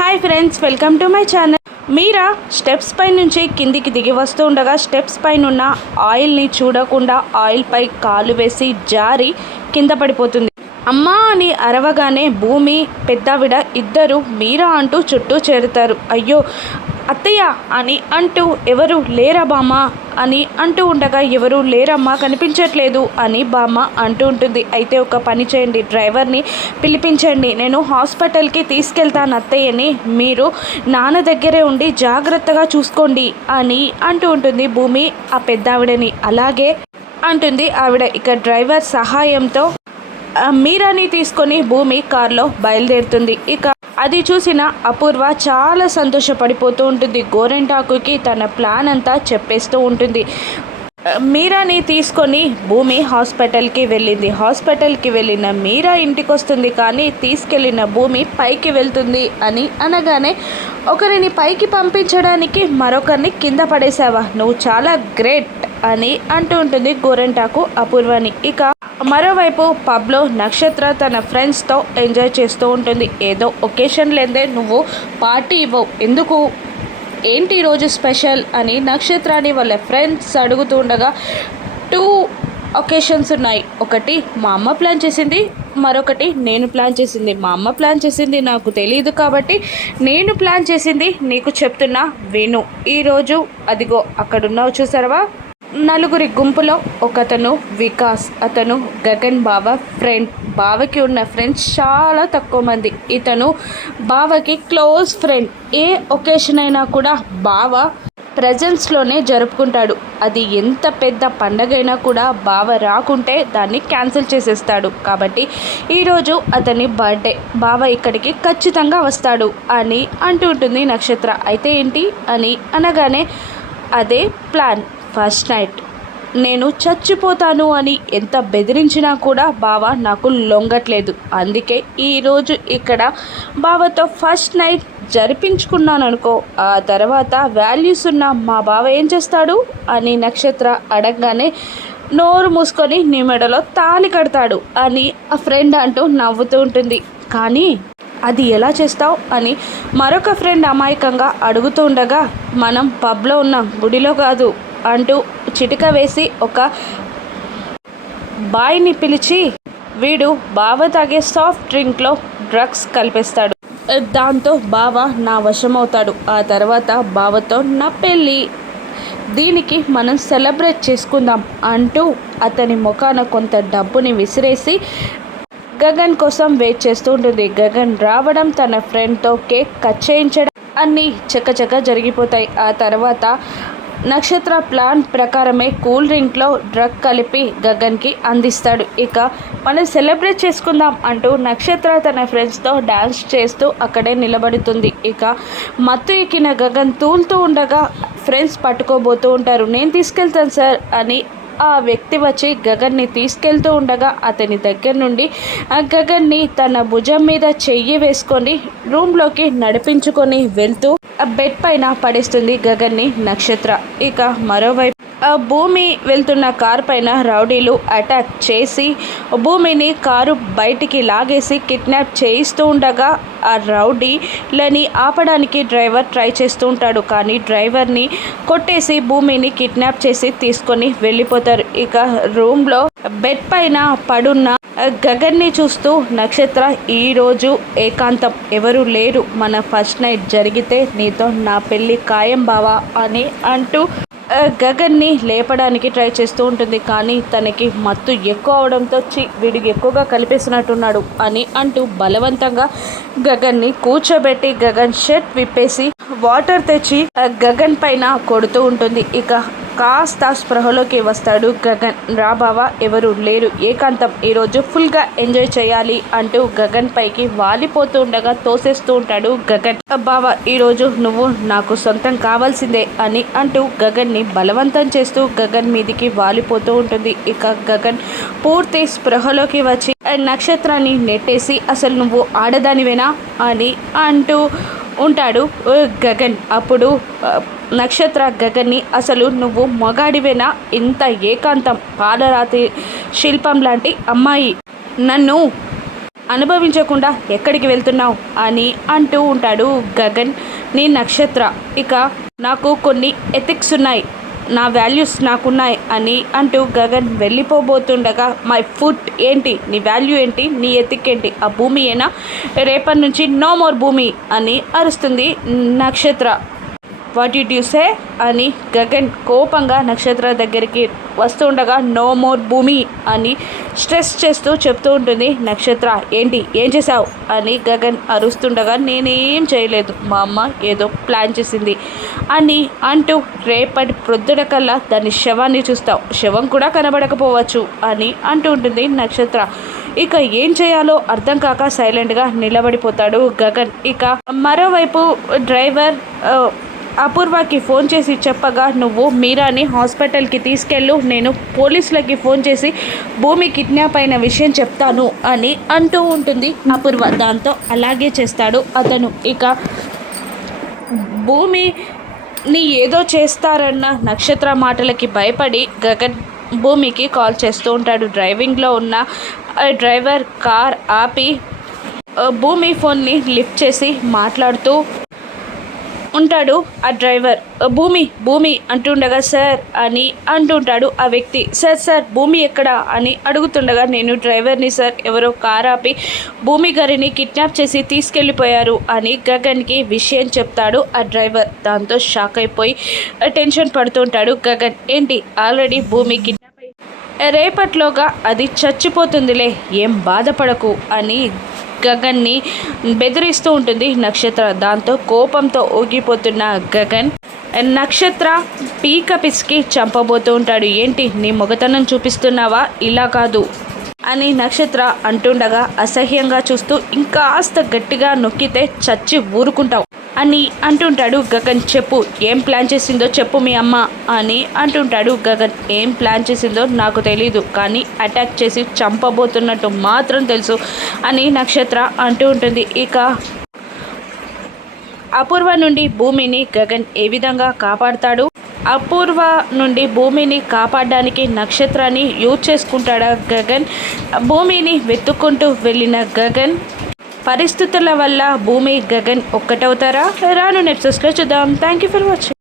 Hi friends welcome to my channel. Meera steps పై నుంచి కిందికి దిగి వస్తూ ఉండగా స్టెప్స్ పైన ఉన్న ఆయిల్ని చూడకుండా ఆయిల్పై కాలు వేసి జారి కింద పడిపోతుంది. అమ్మా అని అరవగానే భూమి పెద్దావిడ ఇద్దరు మీరా అంటూ చుట్టూ చేరుతారు. అయ్యో అత్తయ్య అని అంటూ ఎవరు లేరా బామ్మ? అని అంటూ ఉండగా ఎవరు లేరమ్మా కనిపించట్లేదు అని బామ్మ అంటూ ఉంటుంది. అయితే ఒక పని చేయండి డ్రైవర్ని పిలిపించండి. నేను హాస్పిటల్కి తీసుకెళ్తాను అత్తయ్యని. మీరు నాన్న దగ్గరే ఉండి జాగ్రత్తగా చూసుకోండి అని అంటూ ఉంటుంది భూమి ఆ పెద్దావిడని. అలాగే అంటుంది ఆవిడ. ఇక డ్రైవర్ సహాయంతో మీరాని తీసుకొని భూమి కారులో బయలుదేరుతుంది. ఇక అది చూసిన అపూర్వ చాలా సంతోషపడిపోతూ ఉంటుంది. గోరెంటాకుకి తన ప్లాన్ అంతా చెప్పేస్తూ ఉంటుంది. మీరాని తీసుకొని భూమి హాస్పిటల్కి వెళ్ళింది. హాస్పిటల్కి వెళ్ళిన మీరా ఇంటికి వస్తుంది కానీ తీసుకెళ్ళిన భూమి పైకి వెళ్తుంది అని అనగానే ఒకరిని పైకి పంపించడానికి మరొకరిని కింద పడేసావా నువ్వు చాలా గ్రేట్ అని అంటూ ఉంటుంది గోరెంటాకు అపూర్వని. ఇక మరోవైపు పబ్లో నక్షత్ర తన ఫ్రెండ్స్తో ఎంజాయ్ చేస్తూ ఉంటుంది. ఏదో ఒకేషన్ లేదే నువ్వు పార్టీ ఇవ్వవు ఎందుకు? ఏంటి ఈరోజు స్పెషల్ అని నక్షత్రాన్ని వాళ్ళ ఫ్రెండ్స్ అడుగుతూ ఉండగా టూ ఒకేషన్స్ ఉన్నాయి. ఒకటి మా అమ్మ ప్లాన్ చేసింది మరొకటి నేను ప్లాన్ చేసింది. మా అమ్మ ప్లాన్ చేసింది నాకు తెలియదు కాబట్టి నేను ప్లాన్ చేసింది నీకు చెప్తున్నా విను. ఈరోజు అదిగో అక్కడున్నావు చూసారవా నలుగురి గుంపులో ఒకతను వికాస్ అతను గగన్ బావ ఫ్రెండ్ బావకి ఉన్న ఫ్రెండ్స్ చాలా తక్కువ మంది. ఇతను బావకి క్లోజ్ ఫ్రెండ్ ఏ ఒకేషన్ అయినా కూడా బావ ప్రజెన్స్లోనే జరుపుకుంటాడు. అది ఎంత పెద్ద పండగైనా కూడా బావ రాకుంటే దాన్ని క్యాన్సిల్ చేసేస్తాడు. కాబట్టి ఈరోజు అతని బర్త్డే బావ ఇక్కడికి ఖచ్చితంగా వస్తాడు అని అంటూ ఉంటుంది నక్షత్ర. అయితే ఏంటి? అని అనగానే అదే ప్లాన్ ఫస్ట్ నైట్. నేను చచ్చిపోతాను అని ఎంత బెదిరించినా కూడా బావ నాకు లొంగట్లేదు. అందుకే ఈరోజు ఇక్కడ బావతో ఫస్ట్ నైట్ జరిపించుకున్నాను అనుకో ఆ తర్వాత వాల్యూస్ ఉన్న మా బావ ఏం చేస్తాడు? అని నక్షత్ర అడగగానే నోరు మూసుకొని నీ మెడలో తాళి కడతాడు అని ఆ ఫ్రెండ్ అంటూ నవ్వుతూ ఉంటుంది. కానీ అది ఎలా చేస్తావు? అని మరొక ఫ్రెండ్ అమాయకంగా అడుగుతూ ఉండగా మనం పబ్లో ఉన్న గుడిలో కాదు అంటూ చిటిక వేసి ఒక బాయ్ని పిలిచి వీడు బావ తాగే సాఫ్ట్ డ్రింక్లో డ్రగ్స్ కలిపేస్తాడు. దాంతో బావ నా వశమవుతాడు. ఆ తర్వాత బావతో నా పెళ్ళి. దీనికి మనం సెలబ్రేట్ చేసుకుందాం అంటూ అతని ముఖాన కొంత డబ్బుని విసిరేసి గగన్ కోసం వెయిట్ చేస్తూ ఉంటుంది. గగన్ రావడం తన ఫ్రెండ్తో కేక్ కట్ చేయించడం అన్నీ చకచక జరిగిపోతాయి. ఆ తర్వాత నక్షత్ర ప్లాన్ ప్రకారమే కూల్ డ్రింక్లో డ్రగ్ కలిపి గగన్కి అందిస్తాడు. ఇక మనం సెలబ్రేట్ చేసుకుందాం అంటూ నక్షత్ర తన ఫ్రెండ్స్తో డ్యాన్స్ చేస్తూ అక్కడే నిలబడుతుంది. ఇక మత్తు ఎక్కిన గగన్ తూలుతూ ఉండగా ఫ్రెండ్స్ పట్టుకోబోతూ ఉంటారు. నేను తీసుకెళ్తాను సార్ అని ఆ వ్యక్తి వచ్చి గగన్ని తీసుకెళ్తూ ఉండగా అతని దగ్గర నుండి ఆ గగన్ని తన భుజం మీద చెయ్యి వేసుకొని రూమ్లోకి నడిపించుకొని వెళ్తూ ఆ బెడ్ పైన పడేస్తుంది గగన్ని నక్షత్ర. ఇక మరోవైపు భూమి వెళ్తున్న కార్ పైన రౌడీలు అటాక్ చేసి భూమిని కారు బయటికి లాగేసి కిడ్నాప్ చేయిస్తూ ఉండగా ఆ రౌడీలని ఆపడానికి డ్రైవర్ ట్రై చేస్తూ ఉంటాడు. కానీ డ్రైవర్ని కొట్టేసి భూమిని కిడ్నాప్ చేసి తీసుకొని వెళ్ళిపోతారు. ఇక రూమ్లో బెడ్ పైన పడున్న గగన్ని చూస్తూ నక్షత్ర ఈరోజు ఏకాంతం. ఎవరు లేరు. మన ఫస్ట్ నైట్ జరిగితే నీతో నా పెళ్ళి ఖాయం బావా అని అంటూ గగన్ని లేపడానికి ట్రై చేస్తూ ఉంటుంది కానీ తనకి మత్తు ఎక్కువ అవడంతో చి వీడికి ఎక్కువగా కలిపేసినట్టున్నాడు అని అంటూ బలవంతంగా గగన్ని కూర్చోబెట్టి గగన్ షర్ట్ విప్పేసి వాటర్ తెచ్చి ఆ, గగన్ పైన కొడుతూ ఉంటుంది. ఇక కాస్త స్పృహలోకి వస్తాడు గగన్. రా బావా ఎవరు లేరు. ఏకాంతం ఈరోజు ఫుల్గా ఎంజాయ్ చేయాలి అంటూ గగన్ పైకి వాలిపోతూ ఉండగా తోసేస్తూ ఉంటాడు గగన్. బావా ఈరోజు నువ్వు నాకు సొంతం కావాల్సిందే అని అంటూ గగన్ని బలవంతం చేస్తూ గగన్ మీదికి వాలిపోతూ ఉంటుంది. ఇక గగన్ పూర్తి స్పృహలోకి వచ్చి ఆ నక్షత్రాన్ని నెట్టేసి అసలు నువ్వు ఆడదానివేనా? అని అంటూ ఉంటాడు గగన్ అప్పుడు నక్షత్ర గగన్ని అసలు నువ్వు మగాడివేనా? ఇంత ఏకాంతం పాలరాతి శిల్పం లాంటి అమ్మాయి. నన్ను అనుభవించకుండా ఎక్కడికి వెళ్తున్నావు? అని అంటూ ఉంటాడు గగన్. నీ నక్షత్ర. ఇక నాకు కొన్ని ఎథిక్స్ ఉన్నాయి. నా వాల్యూస్ నాకున్నాయి అని అంటూ గగన్ వెళ్ళిపోబోతుండగా మై ఫుడ్ ఏంటి? నీ వాల్యూ ఏంటి? నీ ఎతిక్ ఏంటి? ఆ భూమి ఏనా రేపటి నుంచి నో మోర్ భూమి అని అరుస్తుంది నక్షత్ర. వాట్ ఇట్ యు సే అని గగన్ కోపంగా నక్షత్ర దగ్గరికి వస్తుండగా నో మోర్ భూమి అని స్ట్రెస్ చేస్తూ చెప్తూ ఉంటుంది నక్షత్ర. ఏంటి? ఏం చేశావు? అని గగన్ అరుస్తుండగా నేనేం చేయలేదు. మా అమ్మ ఏదో ప్లాన్ చేసింది అని అంటూ రేపటి ప్రొద్దున కల్లా దాని శవాన్ని చూస్తావు. శవం కూడా కనబడకపోవచ్చు అని అంటూ ఉంటుంది నక్షత్ర. ఇక ఏం చేయాలో అర్థం కాక సైలెంట్గా నిలబడిపోతాడు గగన్. ఇక మరోవైపు డ్రైవర్ అపూర్వకి ఫోన్ చేసి చెప్పగా నువ్వు మీరాని హాస్పిటల్కి తీసుకెళ్ళు నేను పోలీసులకి ఫోన్ చేసి భూమి కిడ్నాప్ అయిన విషయం చెప్తాను అని అంటూ ఉంటుంది అపూర్వ. దాంతో అలాగే చేస్తాడు అతను. ఇక భూమిని ఏదో చేస్తారన్న నక్షత్ర మాటలకి భయపడి గగన్ భూమికి కాల్ చేస్తూ ఉంటాడు. డ్రైవింగ్లో ఉన్న ఆ డ్రైవర్ కార్ ఆపి భూమి ఫోన్ని లిఫ్ట్ చేసి మాట్లాడుతూ ఉంటాడు ఆ డ్రైవర్. భూమి భూమి అంటుండగా సార్ అని అంటుంటాడు ఆ వ్యక్తి. సార్ సార్ భూమి ఎక్కడ? అని అడుగుతుండగా నేను డ్రైవర్ని సార్ ఎవరో కార్ ఆపి భూమి గారిని కిడ్నాప్ చేసి తీసుకెళ్ళిపోయారు అని గగన్కి విషయం చెప్తాడు ఆ డ్రైవర్. దాంతో షాక్ అయిపోయి టెన్షన్ పడుతుంటాడు గగన్. ఏంటి ఆల్రెడీ భూమి కిడ్నాప్ రేపట్లోగా అది చచ్చిపోతుందిలే ఏం బాధపడకు అని గగన్ని బెదిరిస్తూ ఉంటుంది నక్షత్ర. దాంతో కోపంతో ఊగిపోతున్న గగన్ నక్షత్ర పీక పిసికి చంపబోతూ ఉంటాడు. ఏంటి? నీ మొగతనం చూపిస్తున్నావా? ఇలా కాదు అని నక్షత్ర అంటుండగా అసహ్యంగా చూస్తూ ఇంకాస్త గట్టిగా నొక్కితే చచ్చి ఊరుకుంటావు. అని అంటుంటాడు గగన్. చెప్పు ఏం ప్లాన్ చేసిందో చెప్పు మీ అమ్మ అని అంటుంటాడు గగన్. ఏం ప్లాన్ చేసిందో నాకు తెలీదు కానీ అటాక్ చేసి చంపబోతున్నట్టు మాత్రం తెలుసు అని నక్షత్ర అంటూ ఉంటుంది. ఇక అపూర్వ నుండి భూమిని గగన్ ఏ విధంగా కాపాడుతాడు? అపూర్వ నుండి భూమిని కాపాడడానికి నక్షత్రాన్ని యూజ్ చేసుకుంటాడా గగన్? భూమిని వెతుక్కుంటూ వెళ్ళిన గగన్ పరిస్థితుల వల్ల భూమి గగన్ ఒక్కటవుతారా? రాను నెప్సెస్లో చూద్దాం. Thank you for watching